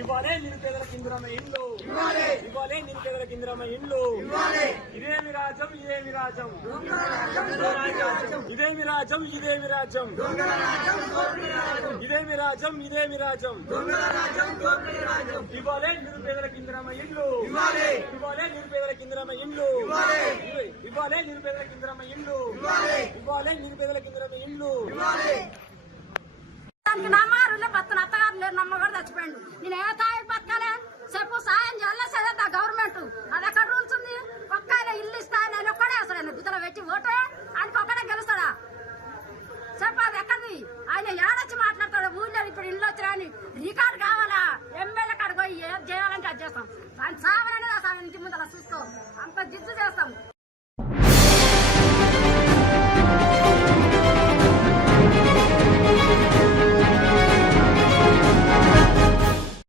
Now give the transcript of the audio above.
ఇవ్వాలే నిరుపేదలకు ఇందిరమ్మ ఇండ్లు, ఇవ్వాలే నిరుపేదలకు ఇందిరమ్మ ఇండ్లు. ఇదేమి రాజ్యం, ఇదేమి రాజ్యం, ఇదేమి రాజ్యం, ఇదేమి రాజ్యం, ఇదేమి రాజ్యం, ఇదేమి రాజ్యం. ఇవ్వాలే నిరుపేదలకు ఇందిరమ్మ ఇండ్లు, ఇవ్వాలే నిరుపేదలకు ఇందిరమ్మ ఇండ్లు, ఇవ్వాలే నిరుపేదలకు ఇందిరమ్మ ఇండ్లు, ఇవ్వాలే నిరుపేదలకు ఇందిరమ్మ ఇండ్లు. నమ్మారులే బతున్న అత్తగారు లేరు, నమ్మగారు చచ్చిపోయిండు. నేను ఏ తాయి బతకాలే చెప్పు, సాయం చేయాలి గవర్నమెంట్. అది ఎక్కడ రూల్స్ ఉంది? ఒక్కైనా ఇల్లు ఇస్తా నేను ఒక్కడే అసలు గుద్దలో పెట్టి ఓటే ఆయనకి ఒక్కడే గెలుస్తాడా చెప్పు? అది ఎక్కడిది? ఆయన ఏడొచ్చి మాట్లాడతాడు ఊళ్ళో ఇప్పుడు ఇల్లు వచ్చినా అని రికార్డు కావాలా? ఎమ్మెల్యే కాడికి పోయి ఏం చేయాలంటే అది చేస్తాం. ఆయన సావననేది అసలు ఇంటి ముందు అలా చూసుకో, అంత జిద్దు చేస్తాం.